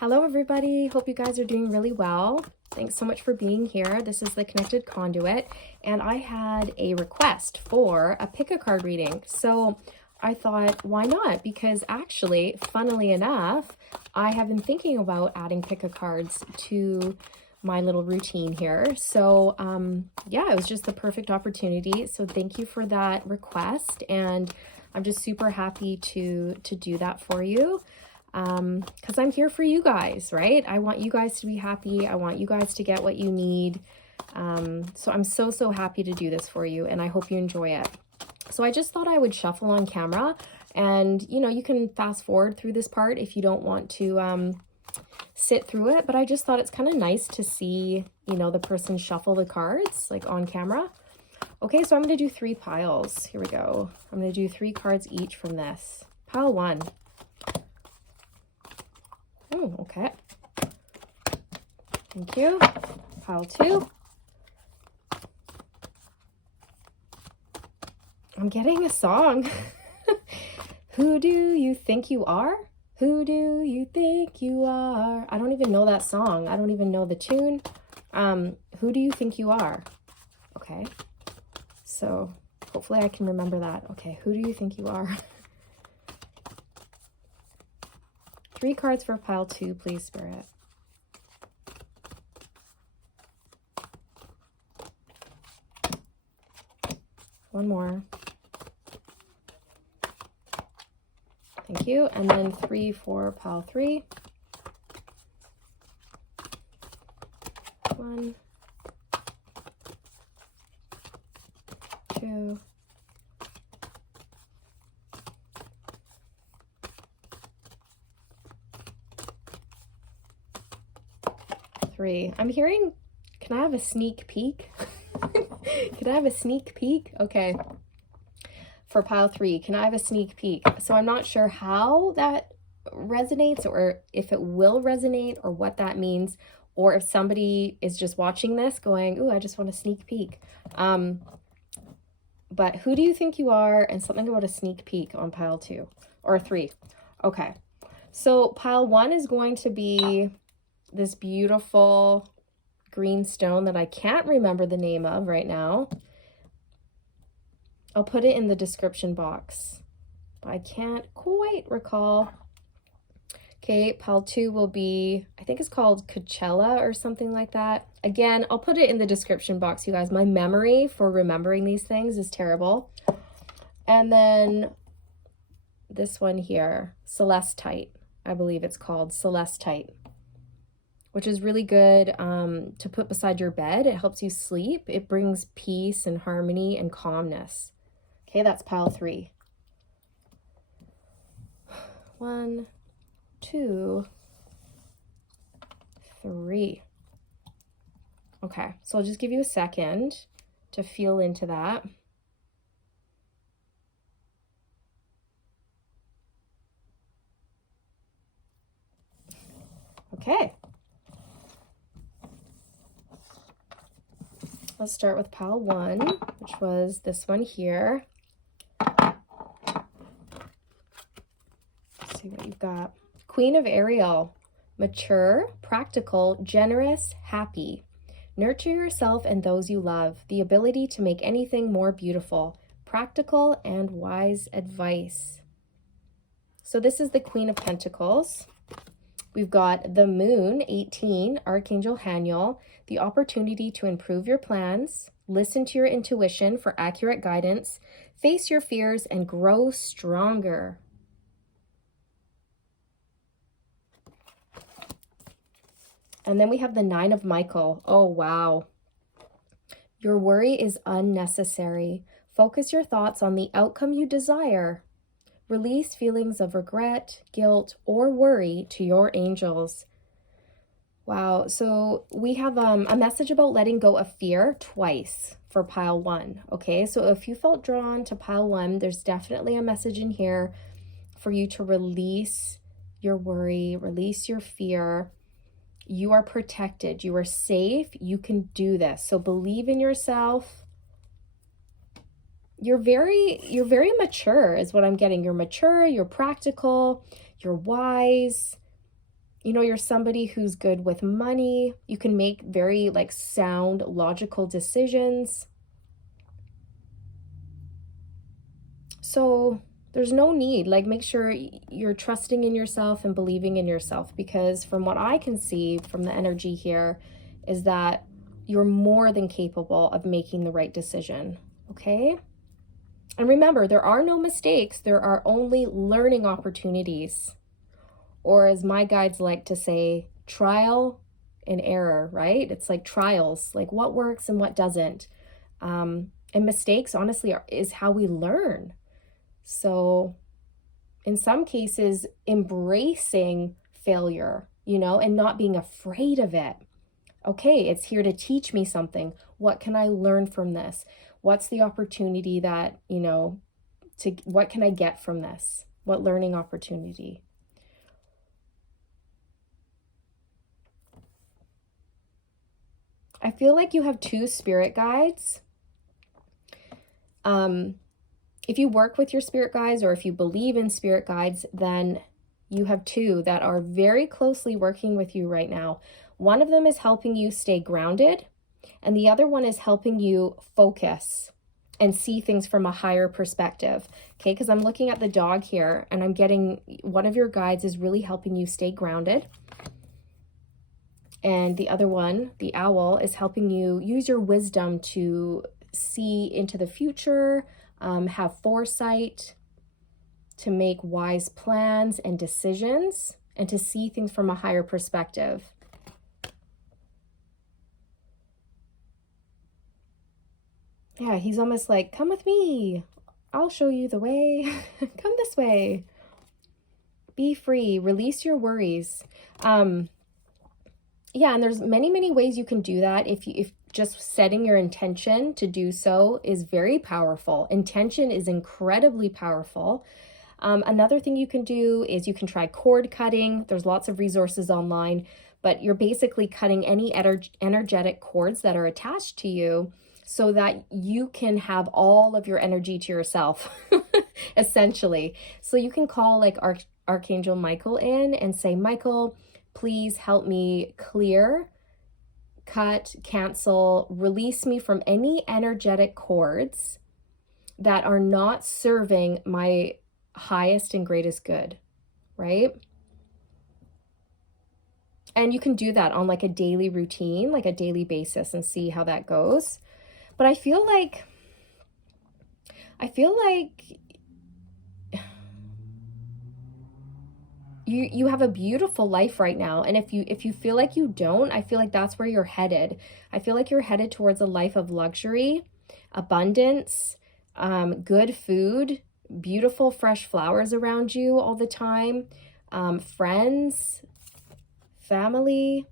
Hello everybody, hope you guys are doing really well. Thanks so much for being here. This is the Connected Conduit, and I had a request for a pick a card reading. So I thought, why not? Because actually, funnily enough, I have been thinking about adding pick a cards to my little routine here. So yeah, it was just the perfect opportunity. So thank you for that request, and I'm just super happy to do that for you. Because I'm here for you guys, right? I want you guys to be happy. I want you guys to get what you need. So I'm so happy to do this for you, and I hope you enjoy it. So I just thought I would shuffle on camera, and you can fast forward through this part if you don't want to sit through it, but I just thought it's kind of nice to see, the person shuffle the cards like on camera. Okay, so I'm going to do 3 piles. Here we go. I'm going to do 3 cards each from this. Pile 1. Oh, okay. Thank you. Pile 2. I'm getting a song. Who do you think you are? Who do you think you are? I don't even know that song. I don't even know the tune. Who do you think you are? Okay. So hopefully I can remember that. Okay, who do you think you are? 3 cards for pile 2, please, Spirit. One more. Thank you. And then 3 for pile 3. 1, 2, 3. I'm hearing, can I have a sneak peek? Can I have a sneak peek? Okay. For pile 3, can I have a sneak peek? So I'm not sure how that resonates, or if it will resonate, or what that means, or if somebody is just watching this going, ooh, I just want a sneak peek. But who do you think you are? And something about a sneak peek on pile 2 or 3. Okay. So pile 1 is going to be this beautiful green stone that I can't remember the name of right now. I'll put it in the description box, but I can't quite recall. Okay, pile 2 will be, I think it's called Coachella or something like that. Again, I'll put it in the description box, you guys. My memory for remembering these things is terrible. And then this one here, Celestite, I believe it's called Celestite, which is really good to put beside your bed. It helps you sleep. It brings peace and harmony and calmness. Okay, that's pile 3. 1, 2, 3. Okay, so I'll just give you a second to feel into that. Okay. Let's start with pile 1, which was this one here. Let's see what you've got. Queen of Ariel, mature, practical, generous, happy. Nurture yourself and those you love. The ability to make anything more beautiful. Practical and wise advice. So this is the Queen of Pentacles. We've got the Moon, 18, Archangel Haniel, the opportunity to improve your plans, listen to your intuition for accurate guidance, face your fears, and grow stronger. And then we have the 9 of Michael. Oh, wow. Your worry is unnecessary. Focus your thoughts on the outcome you desire. Release feelings of regret, guilt, or worry to your angels. Wow, so we have a message about letting go of fear twice for pile 1, okay? So if you felt drawn to pile 1, there's definitely a message in here for you to release your worry, release your fear. You are protected, you are safe, you can do this. So believe in yourself. You're very mature is what I'm getting. You're mature, you're practical, you're wise. You know, you're somebody who's good with money. You can make very like sound, logical decisions. So there's no need, like make sure you're trusting in yourself and believing in yourself, because from what I can see from the energy here is that you're more than capable of making the right decision, okay? And remember, there are no mistakes, there are only learning opportunities. Or as my guides like to say, trial and error, right? It's like trials, like what works and what doesn't. And mistakes, honestly, is how we learn. So in some cases, embracing failure, you know, and not being afraid of it. Okay, it's here to teach me something. What can I learn from this? What's the opportunity that, you know, what can I get from this? What learning opportunity? I feel like you have two spirit guides. If you work with your spirit guides, or if you believe in spirit guides, then you have two that are very closely working with you right now. One of them is helping you stay grounded, and the other one is helping you focus and see things from a higher perspective. Okay, because I'm looking at the dog here, and I'm getting one of your guides is really helping you stay grounded. And the other one, the owl, is helping you use your wisdom to see into the future, have foresight, to make wise plans and decisions, and to see things from a higher perspective. Yeah, he's almost like, come with me. I'll show you the way. Come this way. Be free. Release your worries. Yeah, and there's many ways you can do that. If just setting your intention to do so is very powerful. Intention is incredibly powerful. Another thing you can do is you can try cord cutting. There's lots of resources online, but you're basically cutting any energetic cords that are attached to you so that you can have all of your energy to yourself, essentially. So you can call like Archangel Michael in and say, Michael, please help me clear, cut, cancel, release me from any energetic cords that are not serving my highest and greatest good, right? And you can do that on like a daily routine, like a daily basis, and see how that goes. But I feel like you have a beautiful life right now. And if you feel like you don't, I feel like that's where you're headed. I feel like you're headed towards a life of luxury, abundance, good food, beautiful fresh flowers around you all the time, friends, family,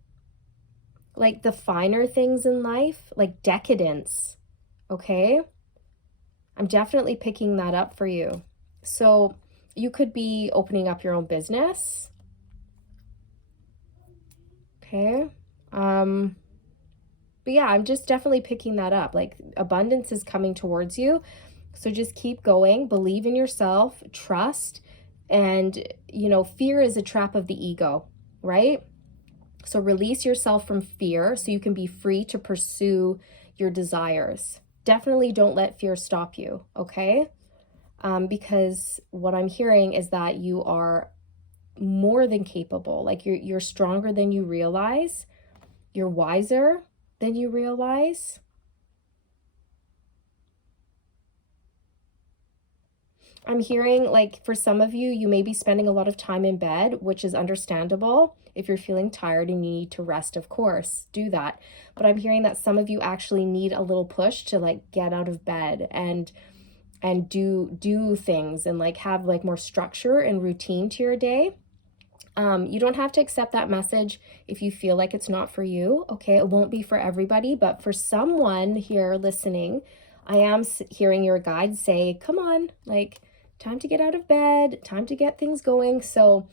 like the finer things in life, like decadence. Okay? I'm definitely picking that up for you. So you could be opening up your own business. Okay. But yeah, I'm just definitely picking that up. Like abundance is coming towards you. So just keep going, believe in yourself, trust, and you know, fear is a trap of the ego, right? So release yourself from fear so you can be free to pursue your desires. Definitely don't let fear stop you, okay? Because what I'm hearing is that you are more than capable. Like you're stronger than you realize. You're wiser than you realize. I'm hearing like for some of you, you may be spending a lot of time in bed, which is understandable. If you're feeling tired and you need to rest, of course, do that. But I'm hearing that some of you actually need a little push to like get out of bed and do things and like have like more structure and routine to your day. You don't have to accept that message if you feel like it's not for you. Okay, it won't be for everybody, but for someone here listening, I am hearing your guide say, come on, like time to get out of bed, time to get things going. So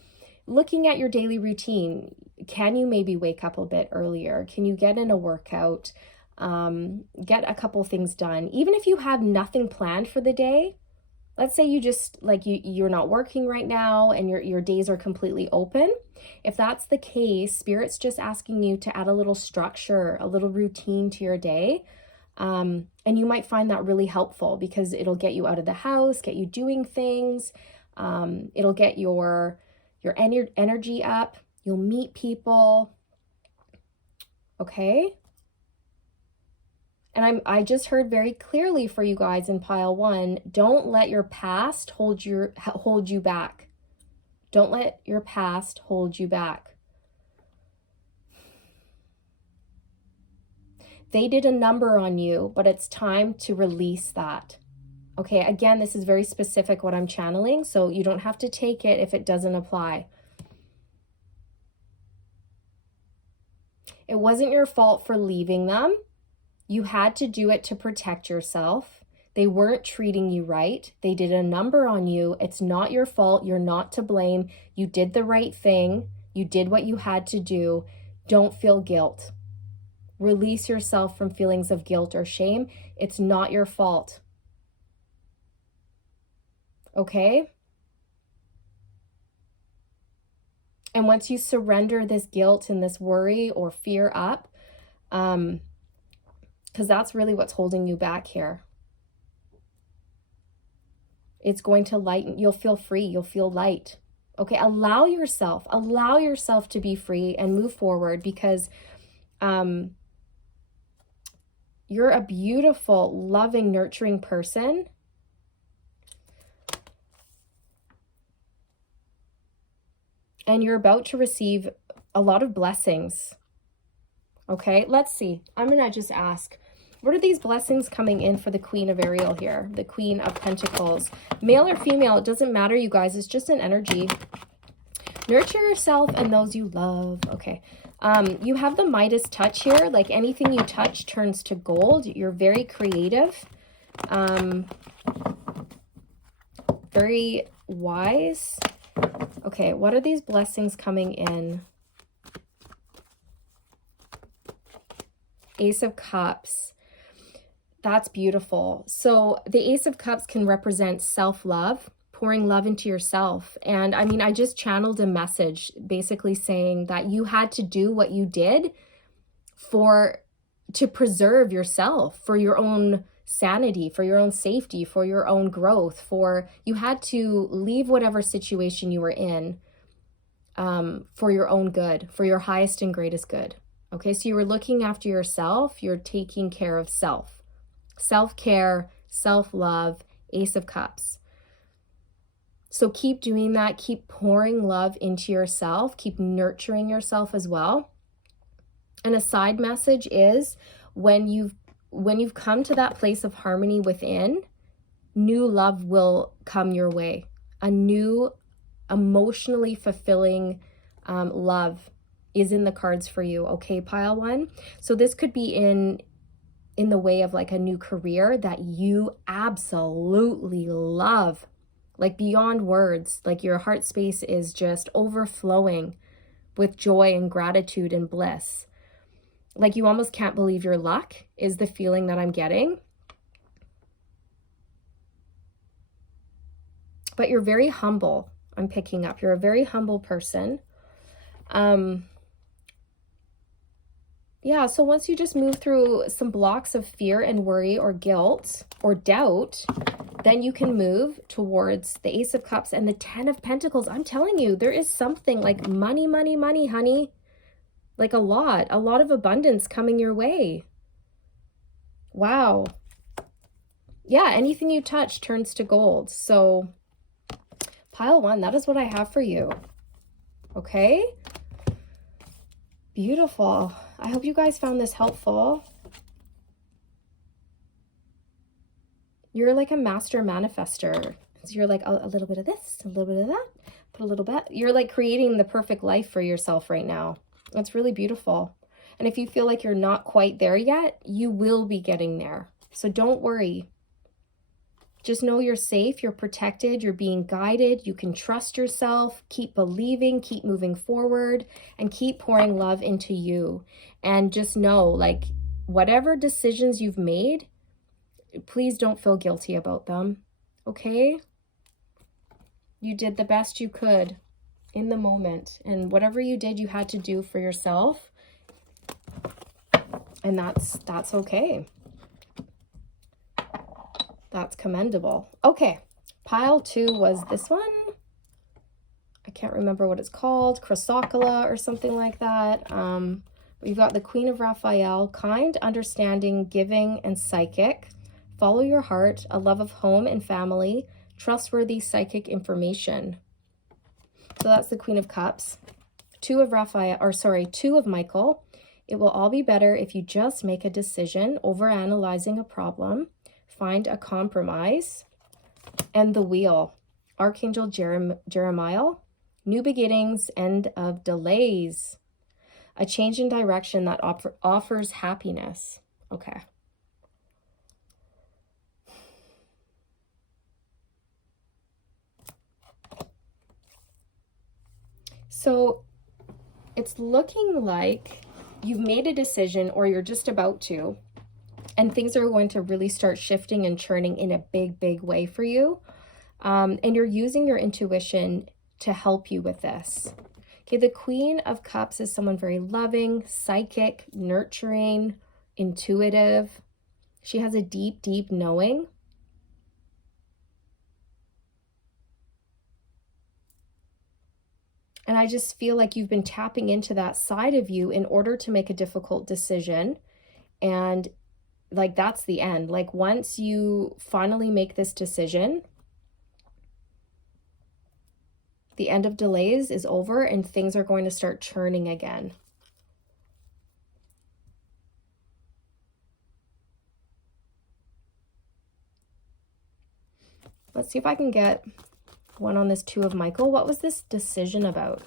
looking at your daily routine, can you maybe wake up a bit earlier? Can you get in a workout? Get a couple things done. Even if you have nothing planned for the day, let's say you just like you're not working right now and your days are completely open. If that's the case, Spirit's just asking you to add a little structure, a little routine to your day. And you might find that really helpful because it'll get you out of the house, get you doing things. It'll get your energy up. You'll meet people. Okay. And I just heard very clearly for you guys in pile 1, don't let your past hold you back. Don't let your past hold you back. They did a number on you, but it's time to release that. Okay, again, this is very specific what I'm channeling, so you don't have to take it if it doesn't apply. It wasn't your fault for leaving them. You had to do it to protect yourself. They weren't treating you right. They did a number on you. It's not your fault. You're not to blame. You did the right thing. You did what you had to do. Don't feel guilt. Release yourself from feelings of guilt or shame. It's not your fault. Okay? And once you surrender this guilt and this worry or fear up, because that's really what's holding you back here. It's going to lighten. You'll feel free. You'll feel light. Okay, allow yourself to be free and move forward because you're a beautiful, loving, nurturing person. And you're about to receive a lot of blessings. Okay, let's see. I'm going to just ask, what are these blessings coming in for the Queen of Ariel here? The Queen of Pentacles. Male or female, it doesn't matter, you guys. It's just an energy. Nurture yourself and those you love. Okay. You have the Midas touch here. Like anything you touch turns to gold. You're very creative. Very wise. Okay, what are these blessings coming in? Ace of Cups. That's beautiful. So the Ace of Cups can represent self-love, pouring love into yourself. And I mean, I just channeled a message basically saying that you had to do what you did to preserve yourself, for your own sanity, for your own safety, for your own growth, you had to leave whatever situation you were in for your own good, for your highest and greatest good. Okay, so you were looking after yourself. You're taking care of self. Self-care, self-love, Ace of Cups. So keep doing that. Keep pouring love into yourself. Keep nurturing yourself as well. And a side message is when you've come to that place of harmony within, new love will come your way. A new emotionally fulfilling love is in the cards for you. Okay, pile 1. So this could be in the way of like a new career that you absolutely love, like beyond words. Like your heart space is just overflowing with joy and gratitude and bliss. Like you almost can't believe your luck is the feeling that I'm getting. But you're very humble. I'm picking up. You're a very humble person. Yeah, so once you just move through some blocks of fear and worry or guilt or doubt, then you can move towards the Ace of Cups and the 10 of Pentacles. I'm telling you, there is something like money, money, money, honey. Like a lot of abundance coming your way. Wow. Yeah, anything you touch turns to gold. So pile 1, that is what I have for you. Okay? Beautiful. I hope you guys found this helpful. You're like a master manifester. So you're like a little bit of this, a little bit of that, put a little bit. You're like creating the perfect life for yourself right now. That's really beautiful. And if you feel like you're not quite there yet, you will be getting there. So don't worry. Just know you're safe, you're protected, you're being guided, you can trust yourself, keep believing, keep moving forward, and keep pouring love into you. And just know, like, whatever decisions you've made, please don't feel guilty about them. okay? You did the best you could in the moment, and whatever you did, you had to do for yourself, and that's okay. That's commendable. Okay, pile 2 was this one. I can't remember what it's called, Chrysocolla or something like that. We've got the Queen of Raphael, kind, understanding, giving, and psychic. Follow your heart, a love of home and family, trustworthy psychic information. So that's the Queen of Cups. 2 of Raphael, or sorry, 2 of Michael. It will all be better if you just make a decision, over analyzing a problem, find a compromise. And the Wheel, Archangel Jeremiah, new beginnings, end of delays, a change in direction that offers happiness. Okay. So it's looking like you've made a decision, or you're just about to, and things are going to really start shifting and churning in a big, big way for you. And you're using your intuition to help you with this. Okay, the Queen of Cups is someone very loving, psychic, nurturing, intuitive. She has a deep, deep knowing. And I just feel like you've been tapping into that side of you in order to make a difficult decision. And like, that's the end. Like, once you finally make this decision, the end of delays is over and things are going to start churning again. Let's see if I can get one on this 2 of Michael. What was this decision about?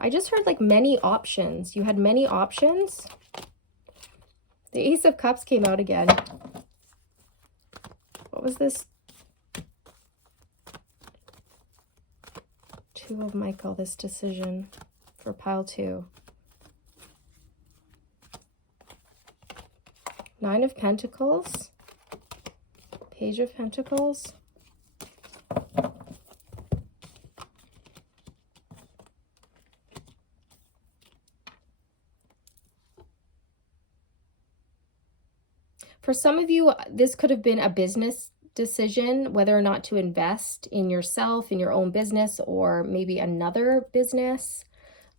I just heard like many options. You had many options. The Ace of Cups came out again. What was this? 2 of Michael, this decision for pile 2. 9 of Pentacles. Page of Pentacles. For some of you, this could have been a business decision, whether or not to invest in yourself, in your own business, or maybe another business.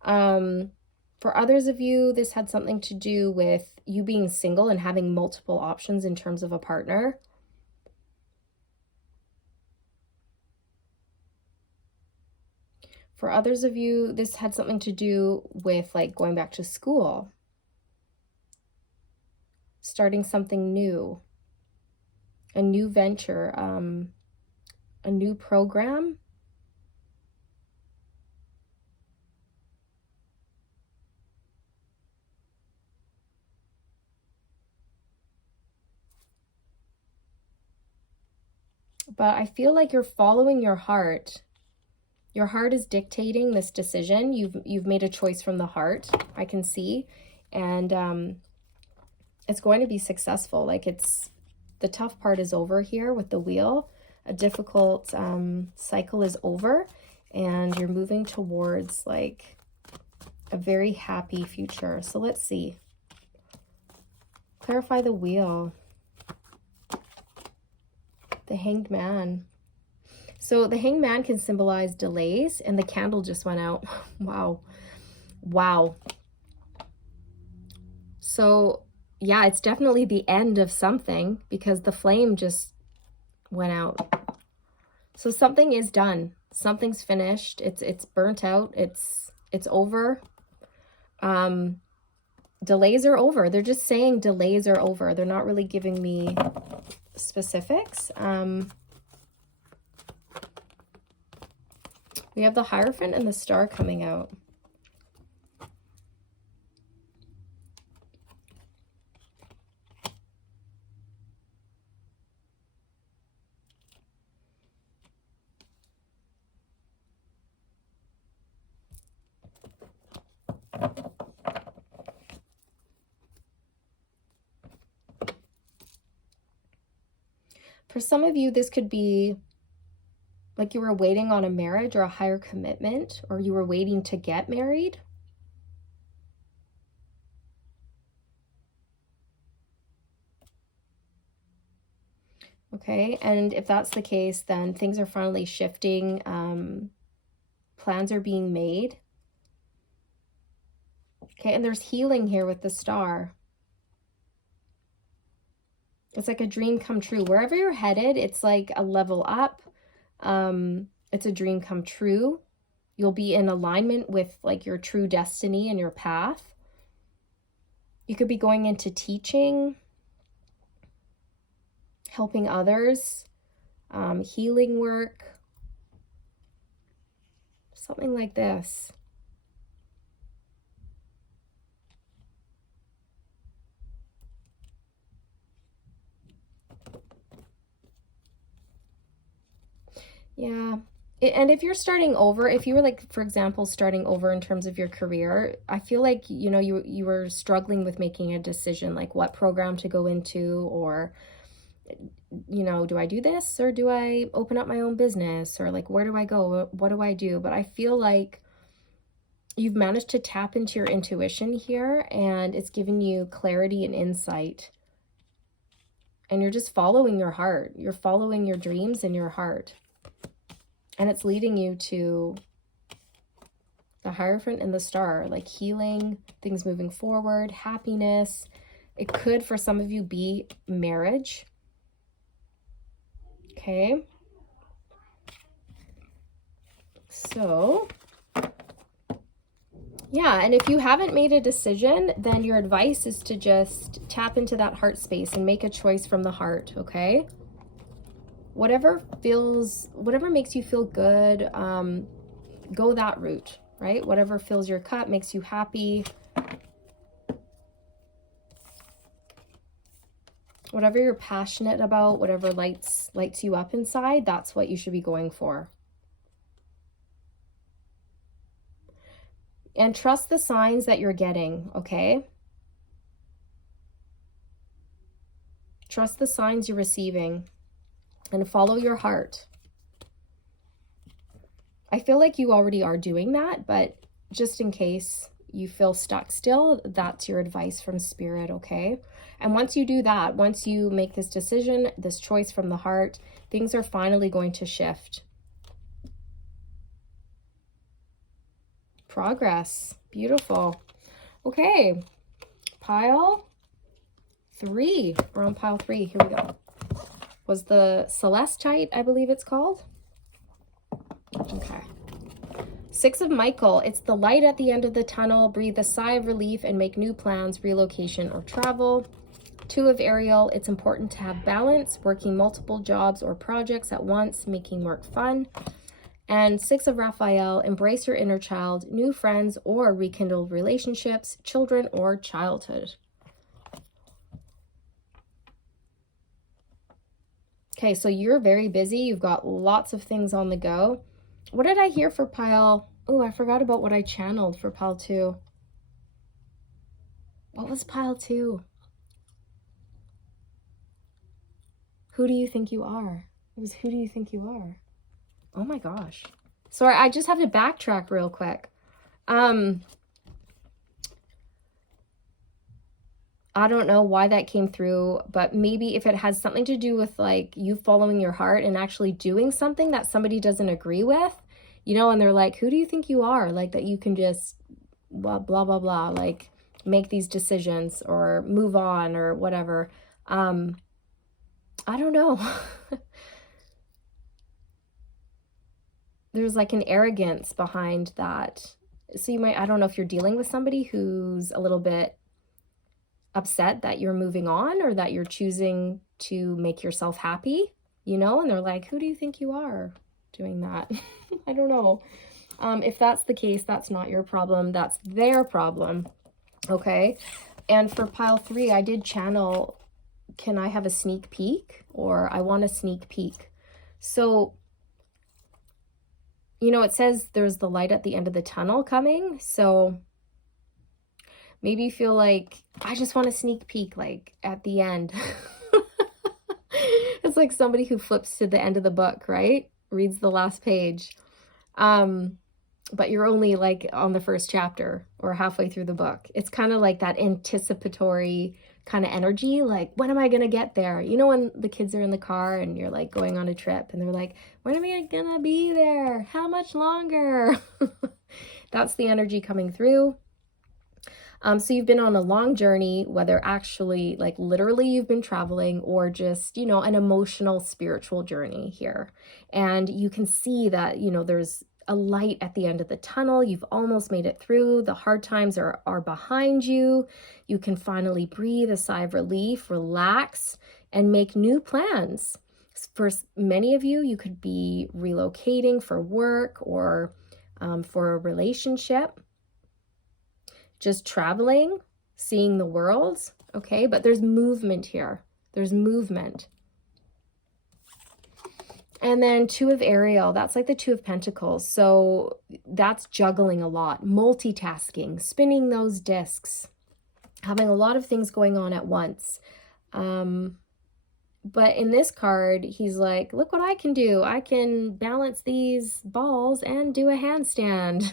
For others of you, this had something to do with you being single and having multiple options in terms of a partner. For others of you, this had something to do with like going back to school, starting something new, a new venture, a new program. But I feel like you're following your heart. Your heart is dictating this decision. You've made a choice from the heart, I can see. And it's going to be successful. Like, it's, the tough part is over here with the Wheel. A difficult cycle is over, and you're moving towards like a very happy future. So let's see. Clarify the Wheel. The Hanged Man. So the Hanged Man can symbolize delays, and the candle just went out. Wow. Wow. So yeah, it's definitely the end of something, because the flame just went out. So something is done. Something's finished. It's burnt out. It's over. Delays are over. They're just saying delays are over. They're not really giving me specifics. We have the Hierophant and the Star coming out. For some of you, this could be like you were waiting on a marriage or a higher commitment, or you were waiting to get married. Okay, and if that's the case, then things are finally shifting. Plans are being made. Okay, and there's healing here with the star. It's like a dream come true. Wherever you're headed, it's like a level up. It's a dream come true. You'll be in alignment with like your true destiny and your path. You could be going into teaching, helping others, healing work, something like this. Yeah. And if you're starting over, if you were like, for example, starting over in terms of your career, I feel like, you know, you were struggling with making a decision, like what program to go into, or, you know, do I do this or do I open up my own business, or like, where do I go? What do I do? But I feel like you've managed to tap into your intuition here, and it's giving you clarity and insight. And you're just following your heart. You're following your dreams and your heart. And it's leading you to the Hierophant and the Star, like healing, things moving forward, happiness. It could, for some of you, be marriage. Okay. So, yeah, and if you haven't made a decision, then your advice is to just tap into that heart space and make a choice from the heart, okay? Whatever makes you feel good, go that route, right? Whatever fills your cup, makes you happy. Whatever you're passionate about, whatever lights you up inside, that's what you should be going for. And trust the signs that you're getting, okay? Trust the signs you're receiving. And follow your heart. I feel like you already are doing that, but just in case you feel stuck still, that's your advice from Spirit, okay? And once you do that, once you make this decision, this choice from the heart, things are finally going to shift. Progress. Beautiful. Okay. Pile 3. We're on pile 3. Here we go. Was the Celestite, I believe it's called. Okay. 6 of Michael. It's the light at the end of the tunnel. Breathe a sigh of relief and make new plans, relocation, or travel. 2 of Ariel. It's important to have balance, working multiple jobs or projects at once, making work fun. And 6 of Raphael. Embrace your inner child, new friends or rekindled relationships, children or childhood. Okay, so you're very busy. You've got lots of things on the go. What did I hear for pile? Oh, I forgot about what I channeled for pile 2. What was pile 2? Who do you think you are? It was who do you think you are? Oh my gosh. Sorry, I just have to backtrack real quick. I don't know why that came through, but maybe if it has something to do with like you following your heart and actually doing something that somebody doesn't agree with, you know, and they're like, who do you think you are? Like that you can just blah, blah, blah, blah, like make these decisions or move on or whatever. I don't know. There's like an arrogance behind that. So you might, I don't know if you're dealing with somebody who's a little bit upset that you're moving on or that you're choosing to make yourself happy, you know, and they're like, who do you think you are doing that? I don't know. If that's the case, that's not your problem. That's their problem. Okay. And for pile 3, I did channel, can I have a sneak peek? Or I want a sneak peek. So, you know, it says there's the light at the end of the tunnel coming. So maybe you feel like, I just want a sneak peek, like, at the end. It's Sounds like somebody who flips to the end of the book, right? Reads the last page. But you're only like on the first chapter or halfway through the book. It's kind of like that anticipatory kind of energy, like, when am I gonna get there? You know, when the kids are in the car and you're like going on a trip and they're like, when am I gonna be there? How much longer? That's the energy coming through. So you've been on a long journey, whether actually like literally you've been traveling or just, you know, an emotional, spiritual journey here. And you can see that, you know, there's a light at the end of the tunnel. You've almost made it through. The hard times are behind you. You can finally breathe a sigh of relief, relax, and make new plans. For many of you, you could be relocating for work or for a relationship, just traveling, seeing the world, okay? But there's movement here. There's movement. And then Two of Ariel, that's like the Two of Pentacles. So that's juggling a lot, multitasking, spinning those discs, having a lot of things going on at once. But in this card, he's like, look what I can do. I can balance these balls and do a handstand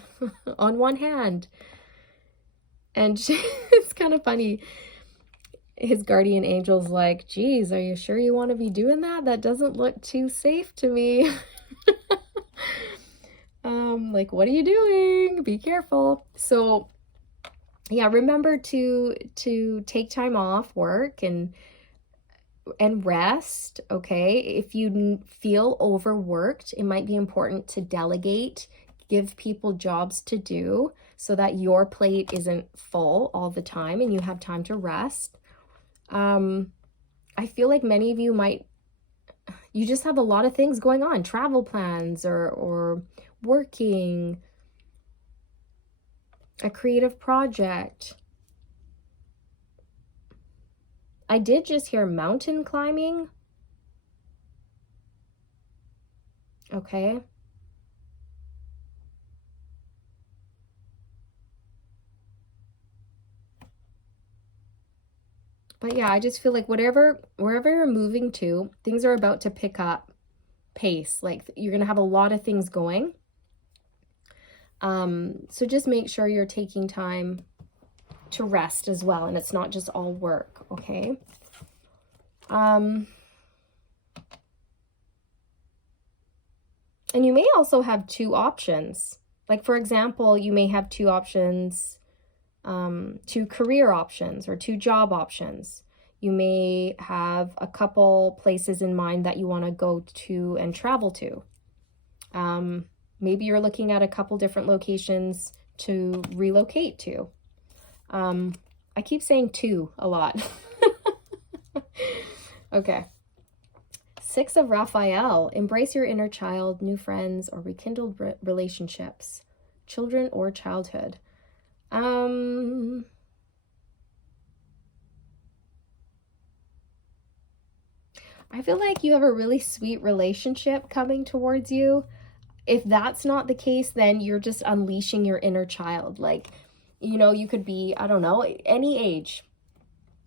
on one hand. And it's kind of funny. His guardian angel's like, geez, are you sure you want to be doing that? That doesn't look too safe to me. Like, what are you doing? Be careful. So yeah, remember to take time off work and rest, okay? If you feel overworked, it might be important to delegate, give people jobs to do so that your plate isn't full all the time and you have time to rest. I feel like many of you you just have a lot of things going on, travel plans or working, a creative project. I did just hear mountain climbing. Okay. But yeah, I just feel like wherever you're moving to, things are about to pick up pace. Like you're going to have a lot of things going. So just make sure you're taking time to rest as well. And it's not just all work. Okay. And you may also have two options. Like, for example, you may have two options, two career options or two job options. You may have a couple places in mind that you want to go to and travel to. Maybe you're looking at a couple different locations to relocate to. I keep saying two a lot. Okay. Six of Raphael, embrace your inner child, new friends, or rekindled relationships, children or childhood. I feel like you have a really sweet relationship coming towards you. If that's not the case, then you're just unleashing your inner child. Like, you know, you could be, I don't know, any age,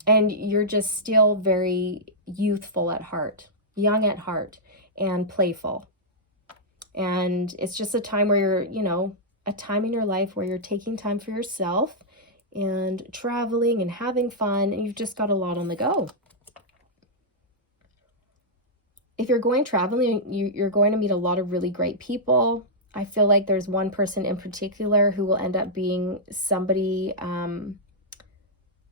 and you're just still very youthful at heart, young at heart, and playful. And it's just a time where you're, you know, a time in your life where you're taking time for yourself and traveling and having fun, and you've just got a lot on the go. If you're going traveling, you're going to meet a lot of really great people. I feel like there's one person in particular who will end up being somebody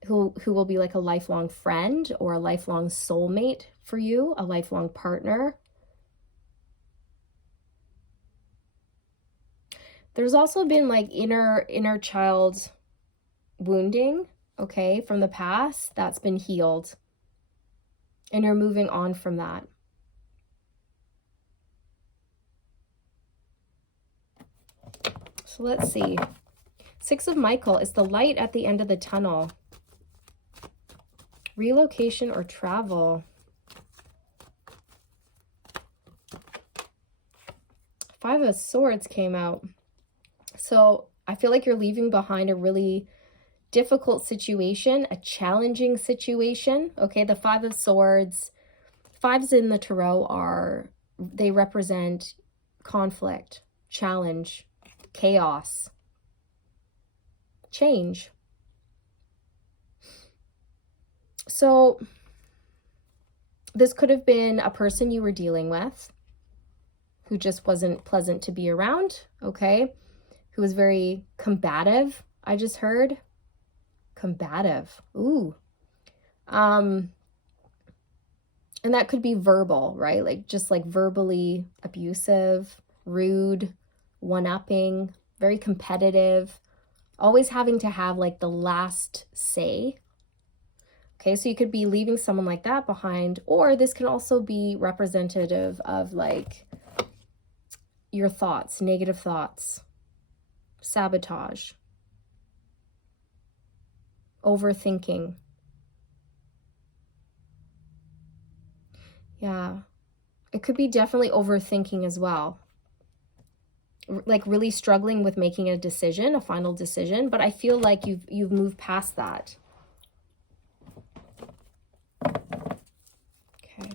who will be like a lifelong friend or a lifelong soulmate for you, a lifelong partner. There's also been like inner child wounding, okay, from the past that's been healed. And you're moving on from that. So let's see. Six of Michael is the light at the end of the tunnel. Relocation or travel. Five of Swords came out. So I feel like you're leaving behind a really difficult situation, a challenging situation. Okay, the Five of Swords. Fives in the tarot they represent conflict, challenge, chaos, change. So this could have been a person you were dealing with who just wasn't pleasant to be around, okay? Who was very combative, I just heard. Combative. Ooh. And that could be verbal, right? Like just like verbally abusive, rude, one-upping, very competitive, always having to have like the last say. Okay, so you could be leaving someone like that behind, or this can also be representative of like your thoughts, negative thoughts, sabotage, overthinking. Yeah, it could be definitely overthinking as well. Like really struggling with making a decision, a final decision, but I feel like you've moved past that. Okay.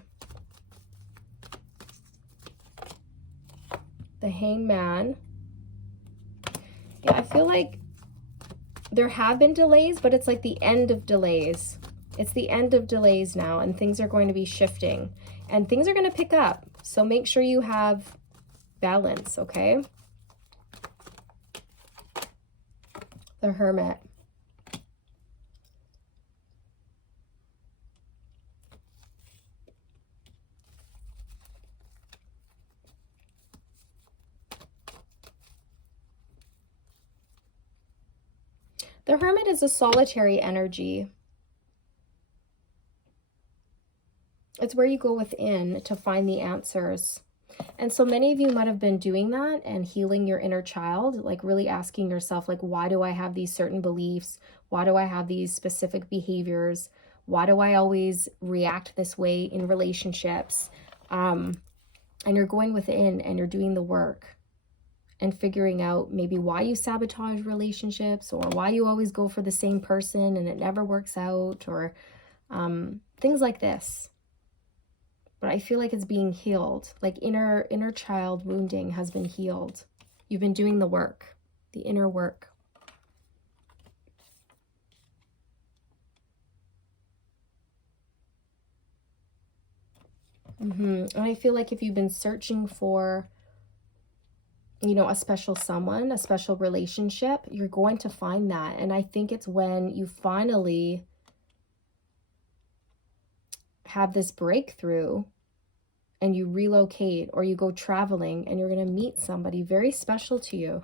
The Hangman. Yeah, I feel like there have been delays, but it's like the end of delays. It's the end of delays now, and things are going to be shifting and things are going to pick up. So make sure you have balance, okay? The Hermit. The Hermit is a solitary energy. It's where you go within to find the answers. And so many of you might have been doing that and healing your inner child, like really asking yourself, like, why do I have these certain beliefs? Why do I have these specific behaviors? Why do I always react this way in relationships? And you're going within and you're doing the work and figuring out maybe why you sabotage relationships, or why you always go for the same person and it never works out, or things like this. But I feel like it's being healed. Like inner child wounding has been healed. You've been doing the work, the inner work. And I feel like if you've been searching for, you know, a special someone, a special relationship, you're going to find that. And I think it's when you finally have this breakthrough and you relocate or you go traveling and you're going to meet somebody very special to you.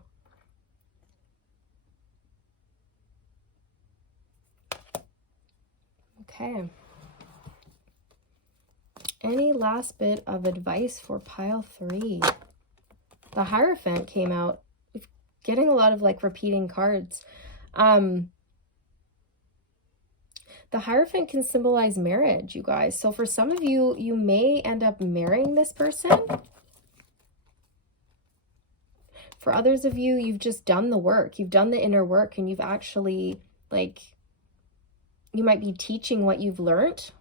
Okay. Any last bit of advice for pile 3? The Hierophant came out. Getting a lot of like repeating cards. The Hierophant can symbolize marriage, you guys. So for some of you, you may end up marrying this person. For others of you, you've just done the work. You've done the inner work and you've actually, like, you might be teaching what you've learned.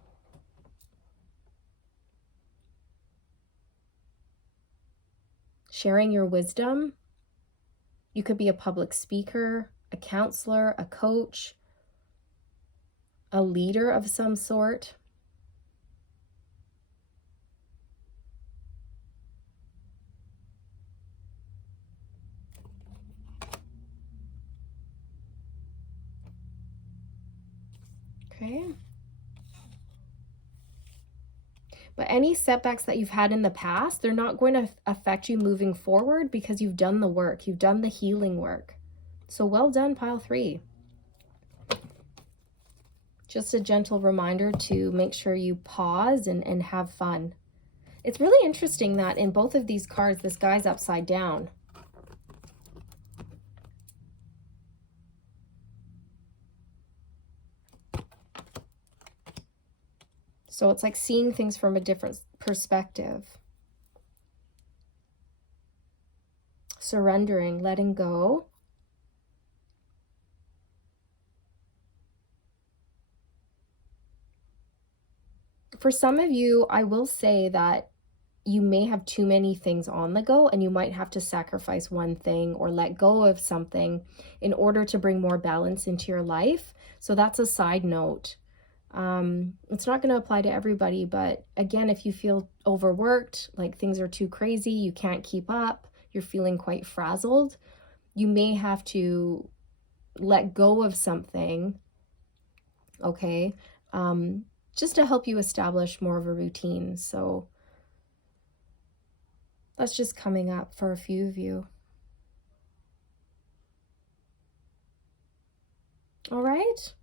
Sharing your wisdom. You could be a public speaker, a counselor, a coach, a leader of some sort. Okay. But any setbacks that you've had in the past, they're not going to affect you moving forward because you've done the work. You've done the healing work. So well done, pile 3. Just a gentle reminder to make sure you pause and have fun. It's really interesting that in both of these cards, this guy's upside down. So it's like seeing things from a different perspective. Surrendering, letting go. For some of you, I will say that you may have too many things on the go and you might have to sacrifice one thing or let go of something in order to bring more balance into your life. So that's a side note. It's not going to apply to everybody, but again, if you feel overworked, like things are too crazy, you can't keep up, you're feeling quite frazzled, you may have to let go of something, okay, just to help you establish more of a routine. So that's just coming up for a few of you. All right.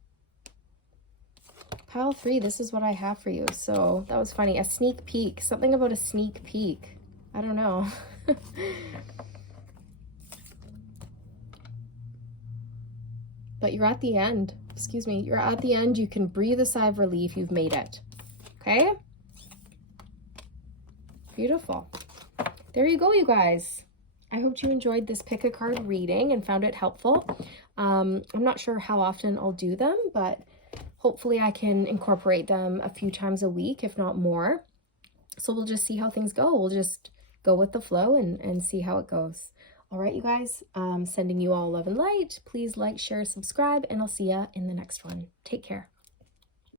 Pile 3, this is what I have for you. So that was funny. A sneak peek. Something about a sneak peek. I don't know. But you're at the end. Excuse me. You're at the end. You can breathe a sigh of relief. You've made it. Okay? Beautiful. There you go, you guys. I hope you enjoyed this pick a card reading and found it helpful. I'm not sure how often I'll do them, but hopefully I can incorporate them a few times a week, if not more. So we'll just see how things go. We'll just go with the flow and see how it goes. All right, you guys, sending you all love and light. Please like, share, subscribe, and I'll see ya in the next one. Take care.